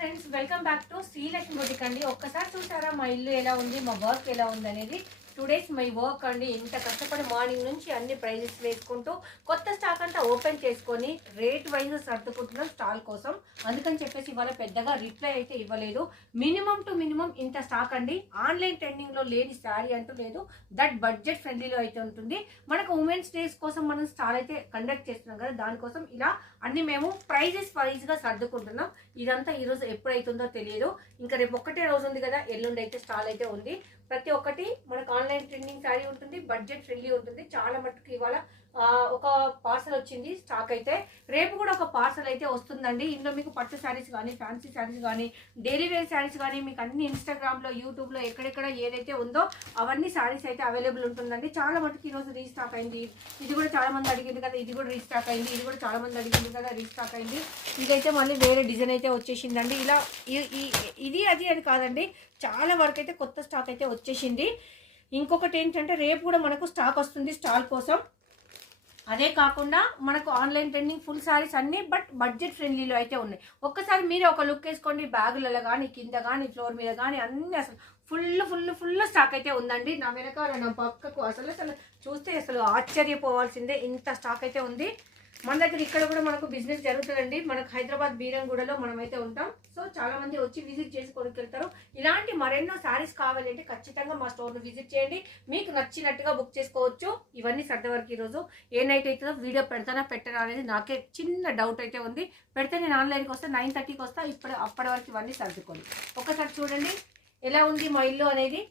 Friends, welcome back to Srilakshmi boutique అండి. ఒక్కసారి చూసారా మా ఇల్లు ఎలా ఉంది, మా వర్క్ ఎలా ఉంది అనేది. 2 days మై వర్క్ అండి. ఇంత కష్టపడి మార్నింగ్ నుంచి అన్ని ప్రైజెస్ వేసుకుంటూ కొత్త స్టాక్ అంతా ఓపెన్ చేసుకొని రేట్ వైజ్ సర్దుకుంటున్నాం స్టాల్ కోసం. అందుకని చెప్పేసి ఇవాళ పెద్దగా రిప్లై అయితే ఇవ్వలేదు. మినిమం టు మినిమం ఇంత స్టాక్ అండి. ఆన్లైన్ ట్రెండింగ్లో లేని శారీ అంటూ లేదు. దట్ బడ్జెట్ ఫ్రెండ్లీలో అయితే ఉంటుంది. మనకు ఉమెన్స్ డేస్ కోసం మనం స్టాల్ అయితే కండక్ట్ చేస్తున్నాం కదా, దానికోసం ఇలా అన్ని మేము ప్రైజెస్ వైజ్గా సర్దుకుంటున్నాం. ఇదంతా ఈరోజు ఎప్పుడైతుందో తెలియదు. ఇంకా రేపు ఒక్కటే రోజు ఉంది కదా, ఎల్లుండి అయితే స్టాల్ అయితే ఉంది. ప్రతి ఒక్కటి మనకు ఆన్లైన్ ట్రెండింగ్ శారీ ఉంటుంది, బడ్జెట్ ఫ్రెండ్లీ ఉంటుంది. చాలా మట్టుకు ఇవాళ ఒక పార్సల్ వచ్చింది స్టాక్ అయితే. రేపు కూడా ఒక పార్సల్ అయితే వస్తుందండి. ఇందులో మీకు పట్టు శారీస్ కానీ, ఫ్యాన్సీ శారీస్ కానీ, డైలీ వేర్ శారీస్ కానీ, మీకు అన్ని ఇన్స్టాగ్రామ్లో, యూట్యూబ్లో ఎక్కడెక్కడ ఏదైతే ఉందో అవన్నీ శారీస్ అయితే అవైలబుల్ ఉంటుందండి. చాలా మటుకు ఈరోజు రీస్టాక్ అయింది. ఇది కూడా చాలా మంది అడిగింది కదా, ఇది కూడా రీస్టాక్ అయింది. ఇది కూడా చాలా మంది అడిగింది కదా, రీస్టాక్ అయింది. ఇదైతే మళ్ళీ వేరే డిజైన్ అయితే వచ్చేసిందండి. ఇలా ఇది అది అని కాదండి, చాలా వరకు అయితే కొత్త స్టాక్ అయితే వచ్చేసింది. ఇంకొకటి ఏంటంటే రేపు కూడా మనకు స్టాక్ వస్తుంది స్టాల్ కోసం. అదే కాకుండా మనకు ఆన్లైన్ ట్రెండింగ్ ఫుల్ శారీస్ అన్నీ బడ్జెట్ ఫ్రెండ్లీలో అయితే ఉన్నాయి. ఒక్కసారి మీరే ఒక లుక్ వేసుకోండి. బ్యాగులలో కానీ, కింద కానీ, ఫ్లోర్ మీద కానీ అన్నీ అసలు ఫుల్ స్టాక్ అయితే ఉందండి. నా వెనకాల, నా పక్కకు అసలు చూస్తే అసలు ఆశ్చర్యపోవాల్సిందే, ఇంత స్టాక్ అయితే ఉంది. మన దగ్గర ఇక్కడ కూడా మనకు బిజినెస్ జరుగుతుందండి. మనకు హైదరాబాద్ బీరంగూడలో మనమైతే ఉంటాం. సో చాలా మంది వచ్చి విజిట్ చేసి కొనుక్కెళ్తారు. ఇలాంటి మరెన్నో శారీస్ కావాలంటే ఖచ్చితంగా మా స్టోర్ను విజిట్ చేయండి. మీకు నచ్చినట్టుగా బుక్ చేసుకోవచ్చు. ఇవన్నీ సర్ద వరకు ఈరోజు ఏ నైట్ అవుతుందో వీడియో పెడతానా పెట్టరా అనేది నాకే చిన్న డౌట్ అయితే ఉంది. పెడితే నేను ఆన్లైన్కి వస్తే 9:30కి వస్తా. అప్పటి వరకు ఇవన్నీ సర్దుకోండి. ఒకసారి చూడండి ఎలా ఉంది మా ఇల్లు అనేది.